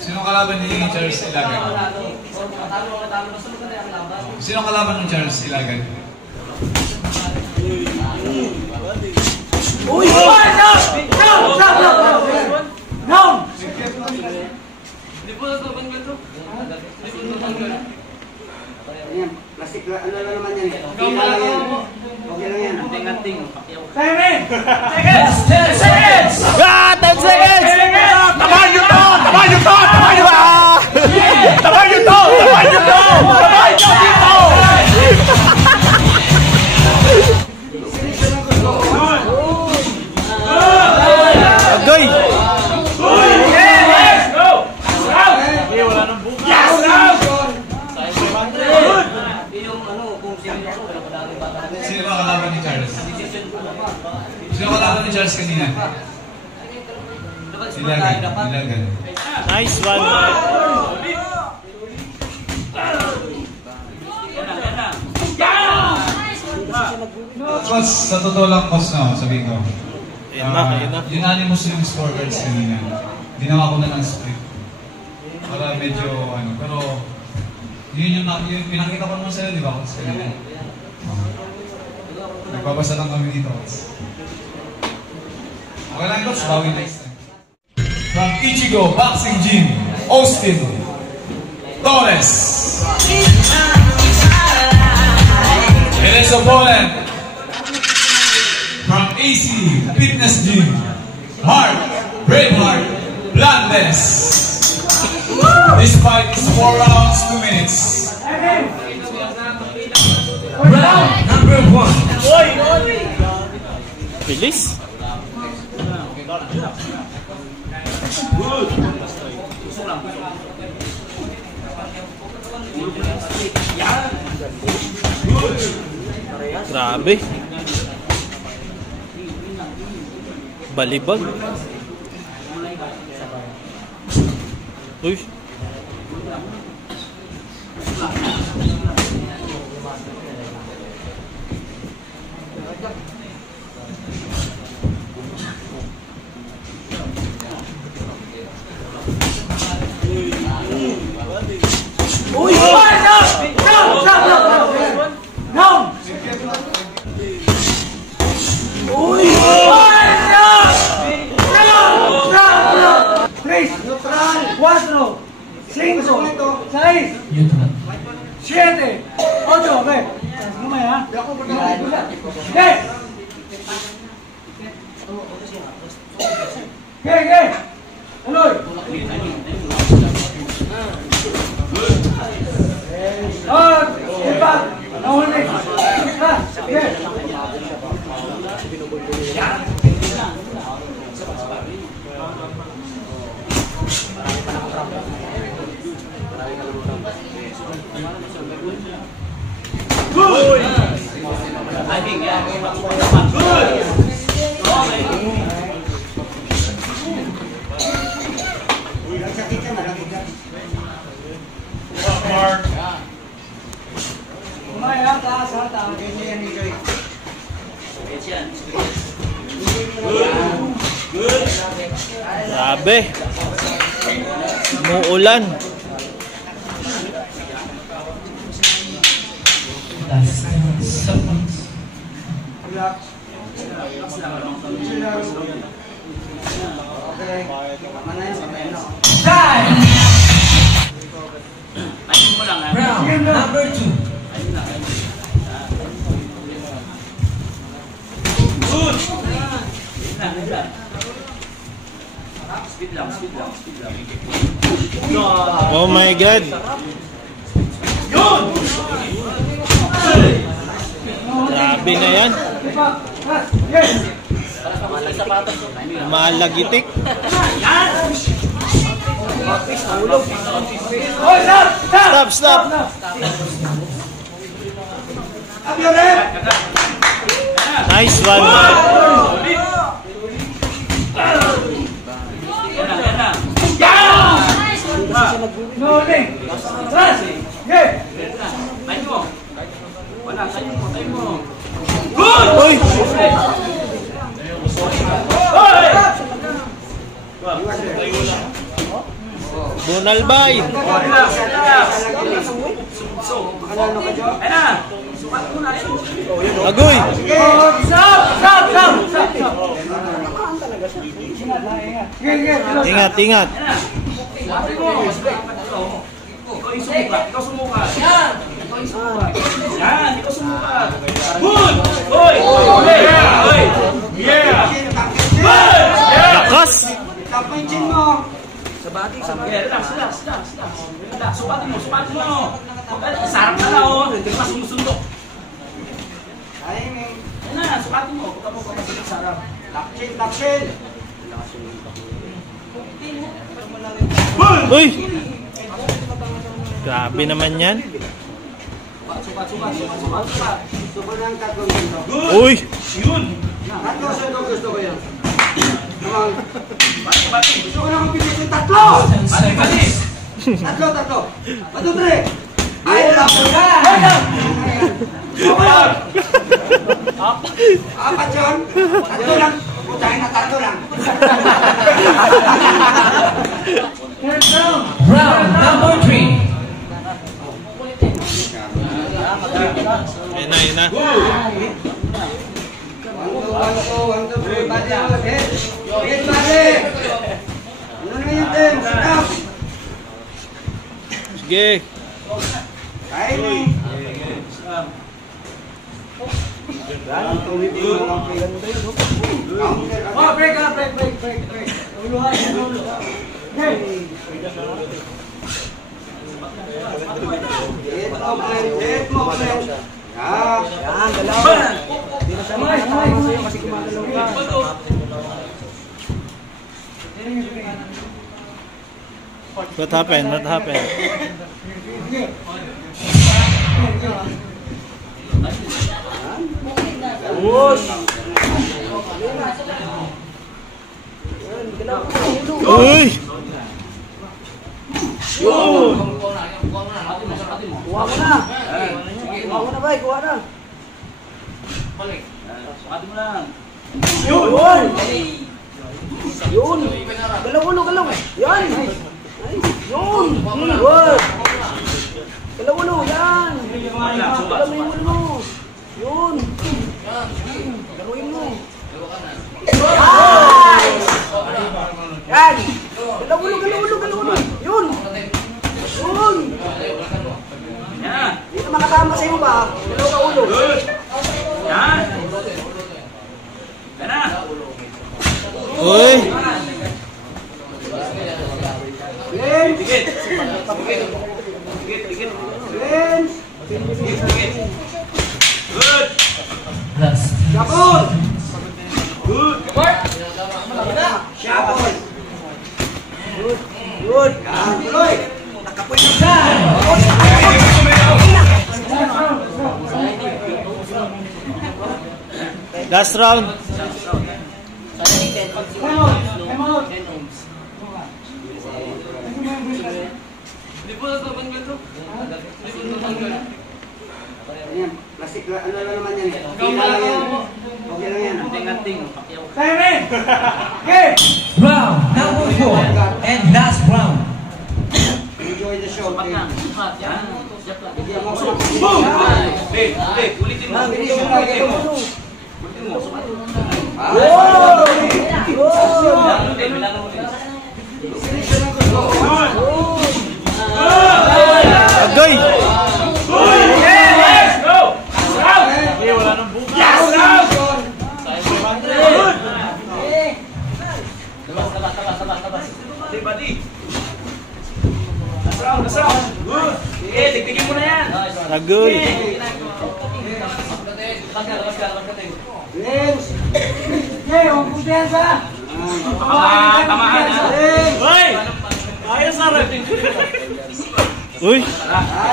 Sino kalaban ni Charles Ilagan? Sino kalaban ni Charles Ilagan? Uy! No! Di po nagkaban ka ito? Plastic, ano na naman yan? Okay lang yan. Okay lang yan. Ting-ting. 10 seconds! 10 seconds! Tamaan nyo to! Tamaan nyo to! Tamaan nyo to! Tamaan nyo to! Tamaan nyo to! Tamaan nyo dito! Agoy! Sino ba kalaban ni Charles? Sino kalaban ni Charles kanina? Ilagan. Nice one, man. Coach, sa totoo lang, coach na, sabihin ko. Yung animus yung scorecards kanina, ginawa ko na ng split. Para medyo, pero yun yung pinakita ko naman sa'yo, di ba, coach? Nagbabasa lang kami dito, coach. Okay lang, coach, bawi next time. From Ichigo Boxing Gym, Austin Torres. And his opponent from AC Fitness Gym, Braveheart Blandes. This fight is 4 rounds, 2 minutes. Round number 1. Bilis. Grabe. Balibag. Uy. Uy! No! Uy! 3, 4, 5, 6, 7, 8, ve. Mamaya, ha? Okay! Okay! Tuloy! Iba! Nahuli! Okay! Good! I think, yeah. Good! Mark. Kumaya, taas, ha? Taas. Good. Grabe. Muulan. Round number 2. Good! Oh my God. Grabe na yan. Malagitik. Stop. Nice one, man. Bunalbay. Relax, relax. Ayun na. Sukat mo na. Agoy. Stop! Stop! Stop! Stop! Ingat, ingat. Ikaw yung sumukat. Ikaw sumukat. Yan! Ikaw yung sumukat. Yan! Ikaw sumukat. Good! Hoy! Hoy! Hoy! Yeah! Lakas. Kapansin mo. Sa bati, sa bati. Relax, relax, relax. Relax. Sukatin mo, sukatin mo. Sarap na na, oh. Hindi ka sumusundo. Timing. Yan na, sukatin mo. Pagka mo pagkasin sarap. Taksin, taksin. Uy. Grabe naman yan. Sukat, sukat, sukat, sukat, sukat. Gusto ko ng tatlong gusto. Uy. Yun! Tatlong sundok gusto ko yan. Naman. Bati, bati. Gusto ko ng pilitin tatlo. Bati, bati. Tatlo, tatlo. 1, 2, 3. Ay, tapos ka. Apat yun. Tatlo lang. Putahin na tatlo lang. Round number 3. Yan na, yan na. 1, 2, 1, 2, 3. Bati, hit. Hit, bati. Ano na yung team? Stop. Sige. Timing. Oh, break up, break, break, break, break. Uluhan, uluhan. Hit mo, friend. Yan, dalawa. Samay, samay. Kasi gumagalaw ka. What happened? What happened? Uy! Kuha mo na. Kuha mo na, bay. Kuha na. Sukatin mo lang. Yun! Yun! Galaw, ulo, galaw. Yan! Yun! Good! Galaw, ulo. Yan! Galaw mo yung ulo mo. Yun! Galawin mo. Yan! Yan! Galaw, ulo, galaw, ulo, galaw, ulo. Yun! Yun! Yan. Hindi na makatama sa'yo ba? Galaw ka ulo. Yan. Yan na. Uy! Lens! Dikit. Dikit, dikit. Lens! Dikit. Good. Last. Shapon! Good. Shapon! Good! Good! Yan, tuloy! Nakapoy na siya! Last round. Yan, plastic, ano lang naman yan? Okay lang yan. Okay lang yan. Anting-anting. Round number 4 and last round. Enjoy the show. Sukat lang. okay? Sukat. Yan. Siap lang. Bigyan mo. Boom! Ulit, ulit. Ulitin mo. Bilis yung Ulitin mo. mo. Ulitin mo. Sukatin mo. Wow! Bilangan ulit, bilangan ulit. Bilis yun ang gusto ko. Agoy! Yes! Go! Yes! Tabas. Badi, badi. Last round. Good. Sige, tigtigin mo na yan. Agoy! Lens! Tamaan. Uy! Ayos na rin! Uy!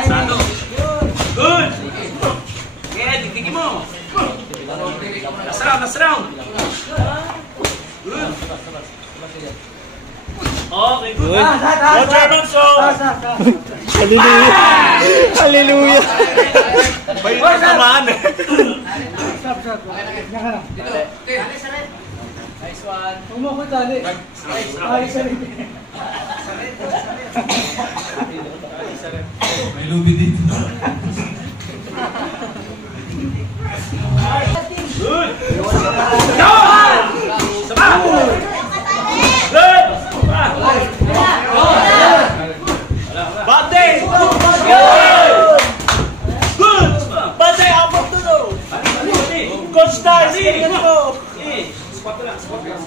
Sado. Good. Okay, tigtigin mo. Last round. Good. Okay, good. Uy! German show. Hallelujah! Hallelujah! May tamaan eh. May lubi dito. Good! Down! Sama! Good! Bate! Good! Bate, abot to no! Coach Darcy! Squat lang, squat lang.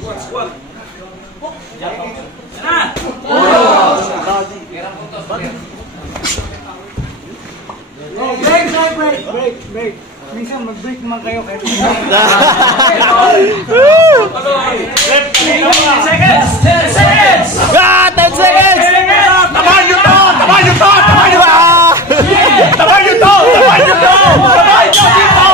Squat, squat. Na! Break. Minsan mag-break naman kayo kahit Seconds! 10 seconds! 10 seconds! Tamaan nyo to! Tamaan nyo to! Tamaan nyo to! Tamaan nyo to! Tamaan nyo to! Tamaan nyo dito!